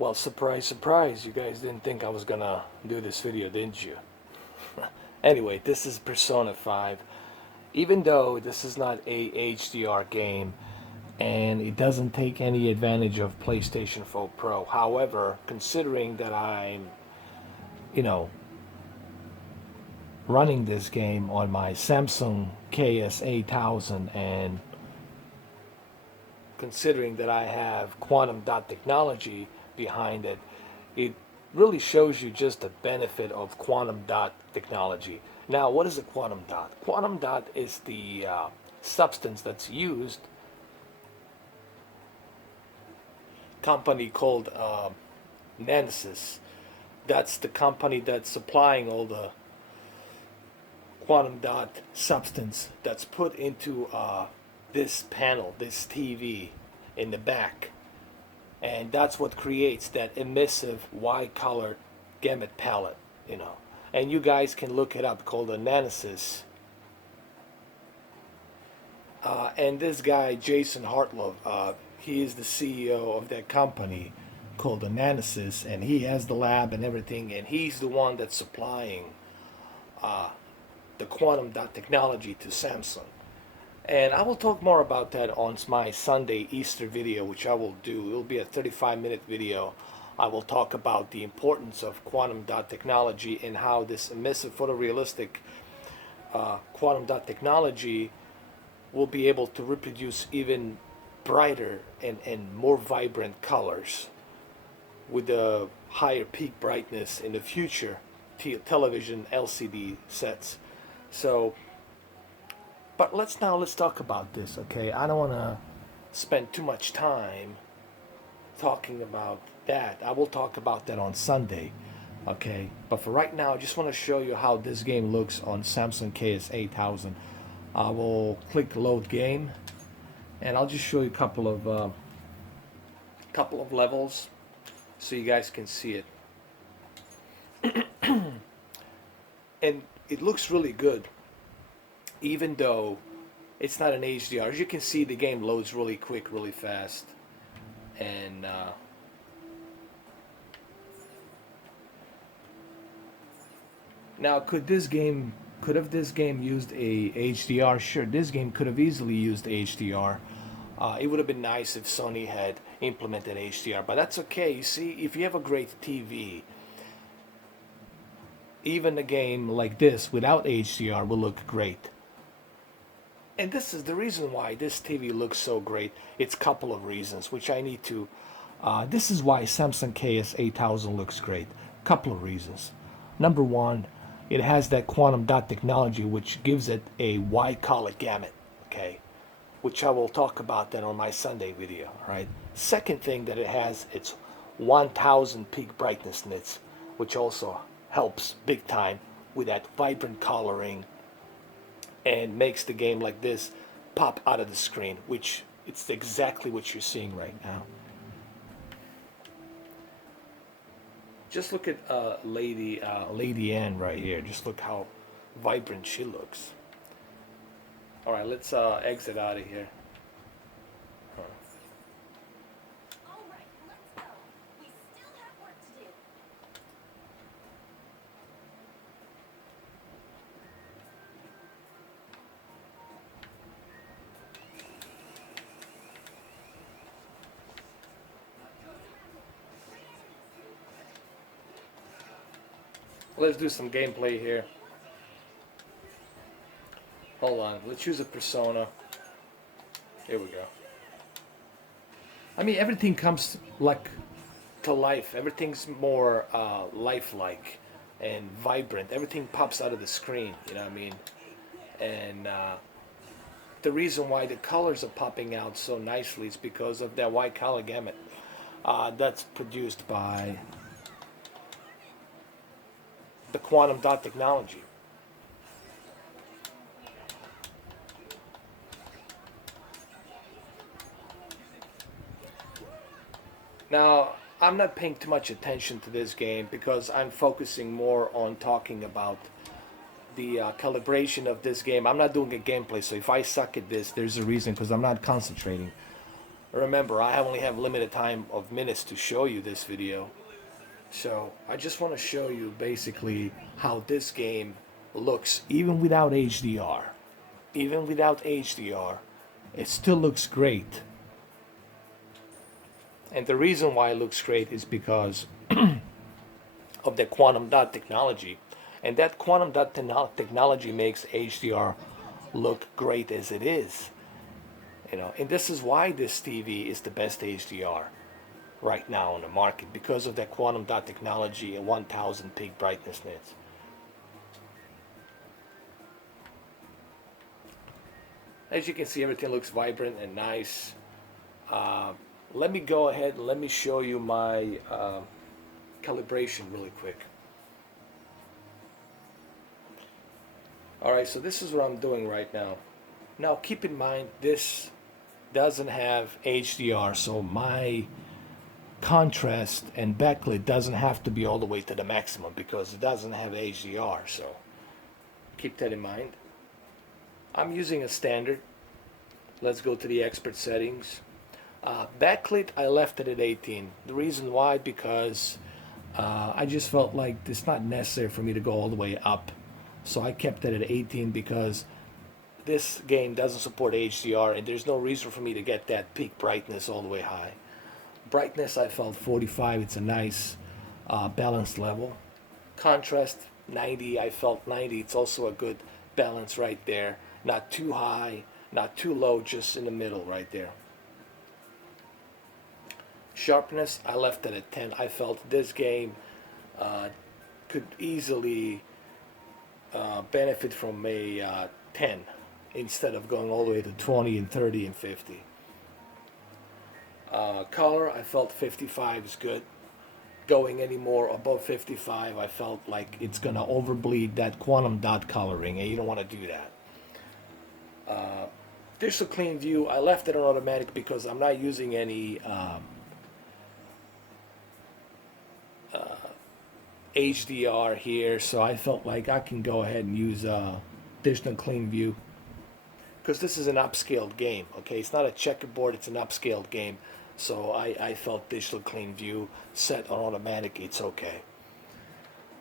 Well, surprise, surprise, you guys didn't think I was gonna do this video, didn't you? Anyway, this is Persona 5. Even though this is not a HDR game and it doesn't take any advantage of PlayStation 4 Pro. However, considering that I'm, you know, running this game on my Samsung KS-8000 and considering that I have quantum dot technology behind it, it really shows you just the benefit of quantum dot technology. Now, what is a quantum dot? Quantum dot is the substance that's used. Company called Nanosys. That's the company that's supplying all the quantum dot substance that's put into this panel, this TV in the back, and that's what creates that emissive wide color gamut palette, you know. And you guys can look it up, called a Nanosys. And this guy Jason Hartlove, he is the CEO of that company called the Nanosys, and he has the lab and everything, and he's the one that's supplying the quantum dot technology to Samsung. And I will talk more about that on my Sunday Easter video, which I will do. It will be a 35-minute video. I will talk about the importance of quantum dot technology and how this emissive photorealistic quantum dot technology will be able to reproduce even brighter and more vibrant colors with a higher peak brightness in the future television LCD sets. So, but let's talk about this, okay? I don't want to spend too much time talking about that. I will talk about that on Sunday, okay? But for right now, I just want to show you how this game looks on Samsung KS-8000. I will click load game, and I'll just show you a couple of levels so you guys can see it. And it looks really good, even though it's not an HDR. As you can see, the game loads really quick, really fast. And now, could this game used a HDR? Sure, this game could have easily used HDR. It would have been nice if Sony had implemented HDR, but that's okay. You see, if you have a great TV, even a game like this without HDR will look great. And this is the reason why this TV looks so great. It's a couple of reasons, which I need to... this is why Samsung KS-8000 looks great. Couple of reasons. Number one, it has that quantum dot technology, which gives it a wide color gamut, okay? Which I will talk about then on my Sunday video, right? Second thing that it has, it's 1000 peak brightness nits, which also helps big time with that vibrant coloring and makes the game like this pop out of the screen, which it's exactly what you're seeing right now. Just look at Lady Anne right here. Just look how vibrant she looks. All right, let's exit out of here. All right, let's go. We still have work to do. Let's do some gameplay here. Hold on, let's use a Persona. Here we go. I mean, everything comes like to life. Everything's more lifelike and vibrant. Everything pops out of the screen, you know what I mean? And the reason why the colors are popping out so nicely is because of that wide color gamut that's produced by the quantum dot technology. Now, I'm not paying too much attention to this game because I'm focusing more on talking about the calibration of this game. I'm not doing a gameplay, so if I suck at this, there's a reason, because I'm not concentrating. Remember, I only have limited time of minutes to show you this video. So I just want to show you basically how this game looks even without HDR. Even without HDR, it still looks great. And the reason why it looks great is because of the quantum dot technology. And that quantum dot technology makes HDR look great as it is. You know, and this is why this TV is the best HDR right now on the market, because of that quantum dot technology and 1000 peak brightness nits. As you can see, everything looks vibrant and nice. Let me go ahead and let me show you my calibration really quick. Alright, so this is what I'm doing right now. Now keep in mind, this doesn't have HDR, so my contrast and backlit doesn't have to be all the way to the maximum because it doesn't have HDR, so keep that in mind. I'm using a standard. Let's go to the expert settings. Backlit, I left it at 18. The reason why, because I just felt like it's not necessary for me to go all the way up. So I kept it at 18 because this game doesn't support HDR and there's no reason for me to get that peak brightness all the way high. Brightness, I felt 45. It's a nice balanced level. Contrast, 90. I felt 90. It's also a good balance right there. Not too high, not too low, just in the middle right there. Sharpness, I left it at 10. I felt this game could easily benefit from a 10 instead of going all the way to 20 and 30 and 50. Color, I felt 55 is good. Going any more above 55, I felt like it's going to overbleed that quantum dot coloring, and you don't want to do that. Digital clean view, I left it on automatic because I'm not using any HDR here, so I felt like I can go ahead and use digital clean view because this is an upscaled game. Okay, it's not a checkerboard, it's an upscaled game, so I felt digital clean view set on automatic, it's okay.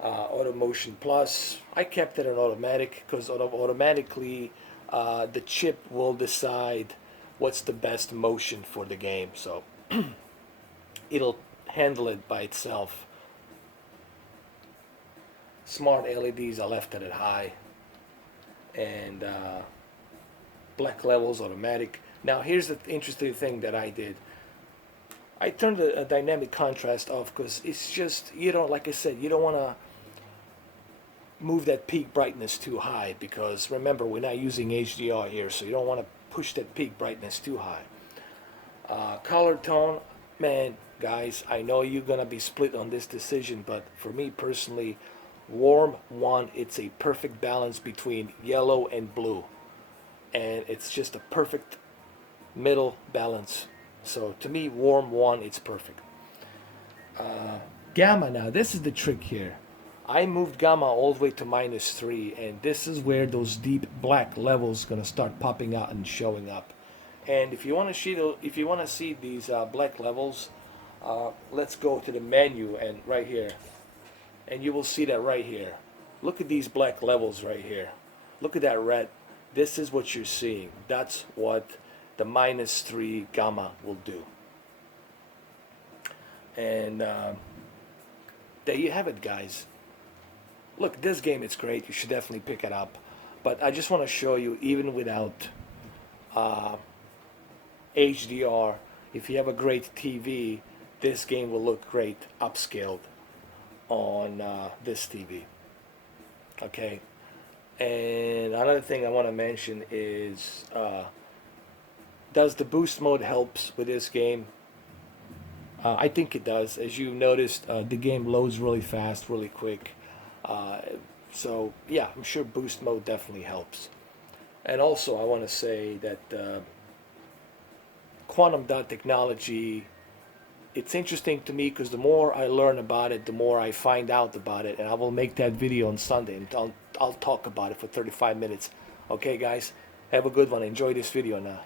Auto motion plus, I kept it on automatic because automatically the chip will decide what's the best motion for the game, so it'll handle it by itself. Smart LEDs, I left it at high. And black levels, automatic. Now here's the interesting thing that I did. I turned the dynamic contrast off because it's just, you don't, like I said, you don't want to move that peak brightness too high because remember, we're not using HDR here, so you don't want to push that peak brightness too high. Color tone, man, guys, I know you're going to be split on this decision, but for me personally, warm 1, it's a perfect balance between yellow and blue, and it's just a perfect middle balance. So to me, warm 1, it's perfect. Gamma, now this is the trick here. I moved gamma all the way to -3, and this is where those deep black levels gonna start popping out and showing up. And if you want to see these black levels, let's go to the menu and right here. And you will see that right here. Look at these black levels right here. Look at that red. This is what you're seeing. That's what the -3 gamma will do. And there you have it, guys. Look, this game, it's great. You should definitely pick it up. But I just want to show you, even without HDR, if you have a great TV, this game will look great upscaled on this TV. Okay, and another thing I want to mention is does the boost mode helps with this game? I think it does. As you noticed, the game loads really fast, really quick. So yeah, I'm sure boost mode definitely helps. And also I want to say that quantum dot technology, it's interesting to me because the more I learn about it, the more I find out about it, and I will make that video on Sunday and I'll talk about it for 35 minutes. Okay guys, have a good one. Enjoy this video now.